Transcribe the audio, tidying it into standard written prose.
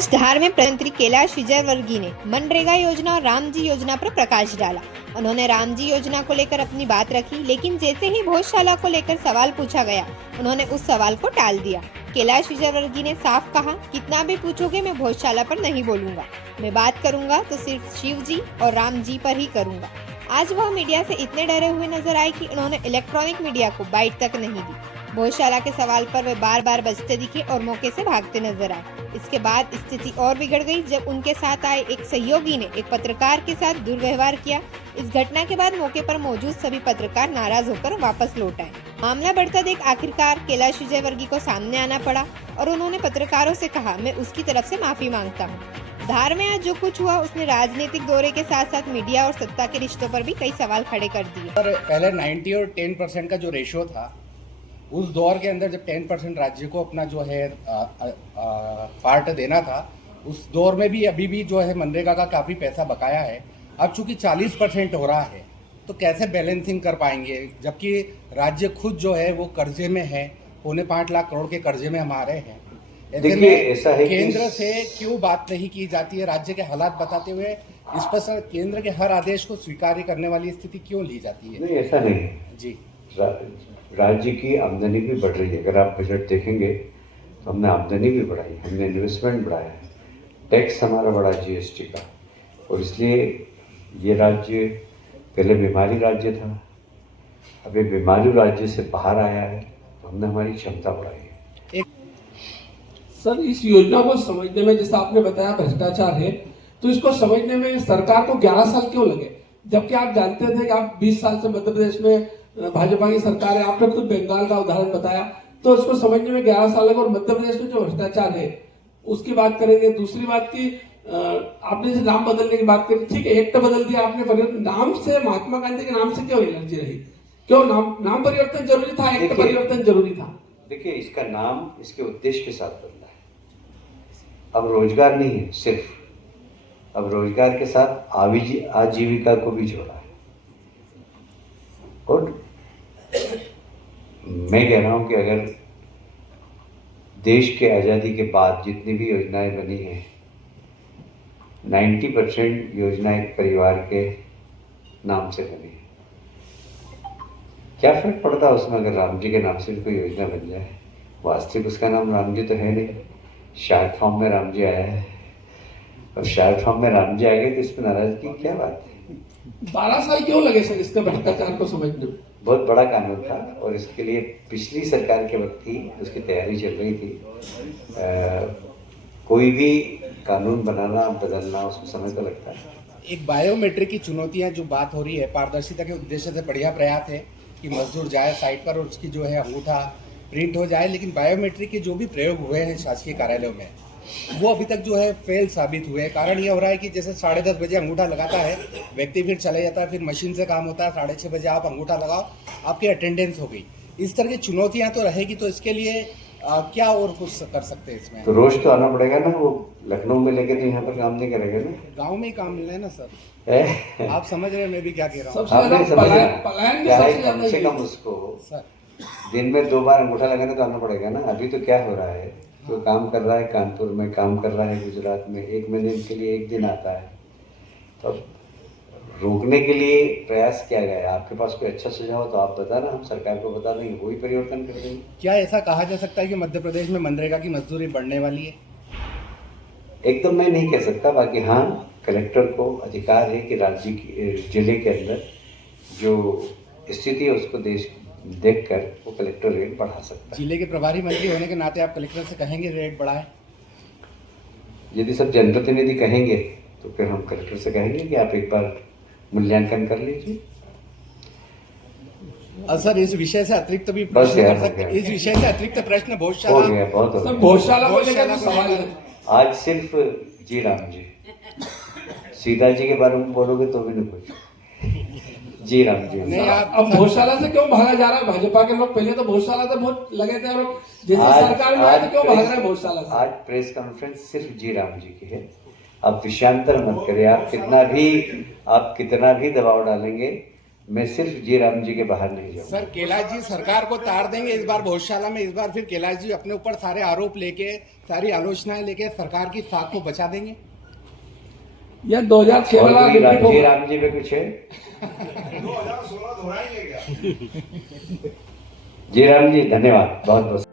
आज धार में मंत्री कैलाश विजयवर्गीय ने मनरेगा योजना और रामजी योजना पर प्रकाश डाला। उन्होंने रामजी योजना को लेकर अपनी बात रखी, लेकिन जैसे ही भोजशाला को लेकर सवाल पूछा गया, उन्होंने उस सवाल को टाल दिया। कैलाश विजयवर्गीय ने साफ कहा, कितना भी पूछोगे मैं भोजशाला पर नहीं बोलूंगा, मैं बात करूंगा तो सिर्फ शिव जी और राम जी पर ही करूंगा। आज वह मीडिया से इतने डरे हुए नजर आए कि उन्होंने इलेक्ट्रॉनिक मीडिया को बाइट तक नहीं दी। भोजशाला के सवाल पर वे बार बार बचते दिखे और मौके से भागते नजर आए। इसके बाद स्थिति और बिगड़ गई जब उनके साथ आए एक सहयोगी ने एक पत्रकार के साथ दुर्व्यवहार किया। इस घटना के बाद मौके पर मौजूद सभी पत्रकार नाराज होकर वापस लौट आए। मामला बढ़ता देख आखिरकार कैलाश विजयवर्गीय को सामने आना पड़ा और उन्होंने पत्रकारों से कहा, मैं उसकी तरफ से माफी मांगता हूँ। धार में आज जो कुछ हुआ उसने राजनीतिक दौरे के साथ साथ मीडिया और सत्ता के रिश्तों पर भी कई सवाल खड़े कर दिए। पहले 90 और 10% का जो रेशियो था, उस दौर के अंदर जब 10% राज्य को अपना जो है पार्ट देना था, उस दौर में भी अभी भी जो है मनरेगा का काफ़ी पैसा बकाया है। अब चूंकि 40% हो रहा है तो कैसे बैलेंसिंग कर पाएंगे, जबकि राज्य खुद जो है वो कर्जे में है, 4.5 लाख करोड़ के कर्जे में हमारे हैं। देखिए, ऐसा है केंद्र से क्यों बात नहीं की जाती है, राज्य के हालात बताते हुए इस पर केंद्र के हर आदेश को स्वीकार करने वाली स्थिति क्यों ली जाती है? नहीं, ऐसा नहीं है जी। राज्य की आमदनी भी बढ़ रही है। अगर आप बजट देखेंगे तो हमने आमदनी भी बढ़ाई, हमने इन्वेस्टमेंट बढ़ाया है, टैक्स हमारा बढ़ा जीएसटी का, और इसलिए ये राज्य पहले बीमारी राज्य था, अभी बीमारी राज्य से बाहर आया है, तो हमने हमारी क्षमता बढ़ाई है। सर, इस योजना को समझने में, जैसा आपने बताया भ्रष्टाचार है, तो इसको समझने में सरकार को 11 साल क्यों लगे, जबकि आप जानते थे कि आप 20 साल से मध्य प्रदेश में भाजपा की सरकार है। आपने खुद बंगाल का उदाहरण बताया, तो उसको समझने में 11 साल लगे। और मध्य प्रदेश में जो भ्रष्टाचार है उसकी बात करेंगे। दूसरी बात की, आपने जो नाम बदलने की बात करी, ठीक है, एक्ट बदल दिया आपने, पर नाम से, महात्मा गांधी के नाम से क्यों एलर्जी रही? क्यों नाम परिवर्तन जरूरी था, एक्ट परिवर्तन जरूरी था? देखिए, इसका नाम इसके उद्देश्य के साथ बदला है। अब रोजगार नहीं है सिर्फ, अब रोजगार के साथ आजीविका को भी जोड़ा है। और मैं कह रहा हूं कि अगर देश के आज़ादी के बाद जितनी भी योजनाएं बनी हैं, 90% योजना एक परिवार के नाम से बनी है। क्या फर्क पड़ता है उसमें अगर राम जी के नाम से भी कोई योजना बन जाए? वास्तविक उसका नाम राम जी तो है नहीं, शायद फॉर्म में राम जी आया है, और शायद फॉर्म में राम जी आ गए तो इसमें नाराजगी की क्या बात है? 12 साल क्यों लगे सर इसके भ्रष्टाचार को समझने में? बहुत बड़ा कानून था और इसके लिए पिछली सरकार के वक्त ही उसकी तैयारी चल रही थी। कोई भी कानून बनाना, बदलना, उसमें समय तो लगता है। एक बायोमेट्रिक की चुनौतियां जो बात हो रही है, पारदर्शिता के उद्देश्य से बढ़िया प्रयास है कि मजदूर जाए साइट पर और उसकी जो है अंगूठा प्रिंट हो जाए, लेकिन बायोमेट्रिक के जो भी प्रयोग हुए हैं शासकीय कार्यालयों में, वो अभी तक जो है फेल साबित हुए। कारण ये हो रहा है कि जैसे 10:30 बजे अंगूठा लगाता है व्यक्ति, फिर चले जाता है, फिर मशीन से काम होता है, 6:30 बजे आप अंगूठा लगाओ, आपकी अटेंडेंस हो गई। इस तरह की चुनौतियां तो रहेगी, तो इसके लिए क्या और कुछ कर सकते हैं इसमें? तो रोज तो आना पड़ेगा ना, वो लखनऊ में लेके तो यहाँ पर काम नहीं करेगा ना, गाँव में ही काम मिल रहा है ना सर। आप समझ रहे हैं मैं भी क्या कह रहा हूँ? कम से कम उसको दिन में 2 बार अंगूठा लगाने तो आना पड़ेगा ना। अभी तो क्या हो रहा है, तो काम कर रहा है कानपुर में, काम कर रहा है गुजरात में, 1 महीने के लिए 1 दिन आता है। तो रोकने के लिए प्रयास किया गया है। आपके पास कोई अच्छा सुझाव तो आप बताना, हम सरकार को बता देंगे, वही परिवर्तन कर देंगे। क्या ऐसा कहा जा सकता है कि मध्य प्रदेश में मनरेगा की मजदूरी बढ़ने वाली है? एकदम मैं नहीं कह सकता, बाकी हाँ, कलेक्टर को अधिकार है कि राज्य की जिले के अंदर जो स्थिति है उसको देखकर वो कलेक्टर रेट बढ़ा सकता है। जिले के प्रभारी मंत्री होने के नाते आप कलेक्टर से कहेंगे रेट बढ़ाए? यदि सब जनप्रतिनिधि कहेंगे तो फिर हम कलेक्टर से कहेंगे कि आप एक बार मूल्यांकन कर लीजिए। सर, इस विषय से अतिरिक्त भी बस प्रश्न यार, कर सकते हैं? इस विषय से अतिरिक्त प्रश्न हो भोजशाला गया, बहुत हो सर, गया। भोजशाला को लेकर तो सवाल है। आज सिर्फ जी राम जी, सीता जी के बारे में बोलोगे तो भी नहीं कुछ। जी राम जी नहीं, आप अब भोजशाला से क्यों भागा जा रहा है? भाजपा के लोग पहले तो भोजशाला से बहुत लगे थे, और जैसे सरकार में आए तो क्यों भाग रहे हैं भोजशाला से? आज प्रेस कॉन्फ्रेंस सिर्फ जी राम जी की है। आप विषयांतर मत करिए। आप कितना भी दबाव डालेंगे, मैं सिर्फ जी राम जी के बाहर नहीं जाऊंगा। सर कैलाश जी सरकार को तार देंगे इस बार भोजशाला में, इस बार फिर कैलाश जी अपने ऊपर सारे आरोप लेके, सारी आलोचनाएं लेके सरकार की साख को बचा देंगे। या 2006 और वाला कोई रिपीट जी होगा। राम जी पे कुछ है? 2016 दोहराएंगे क्या? जी राम जी धन्यवाद बहुत बहुत।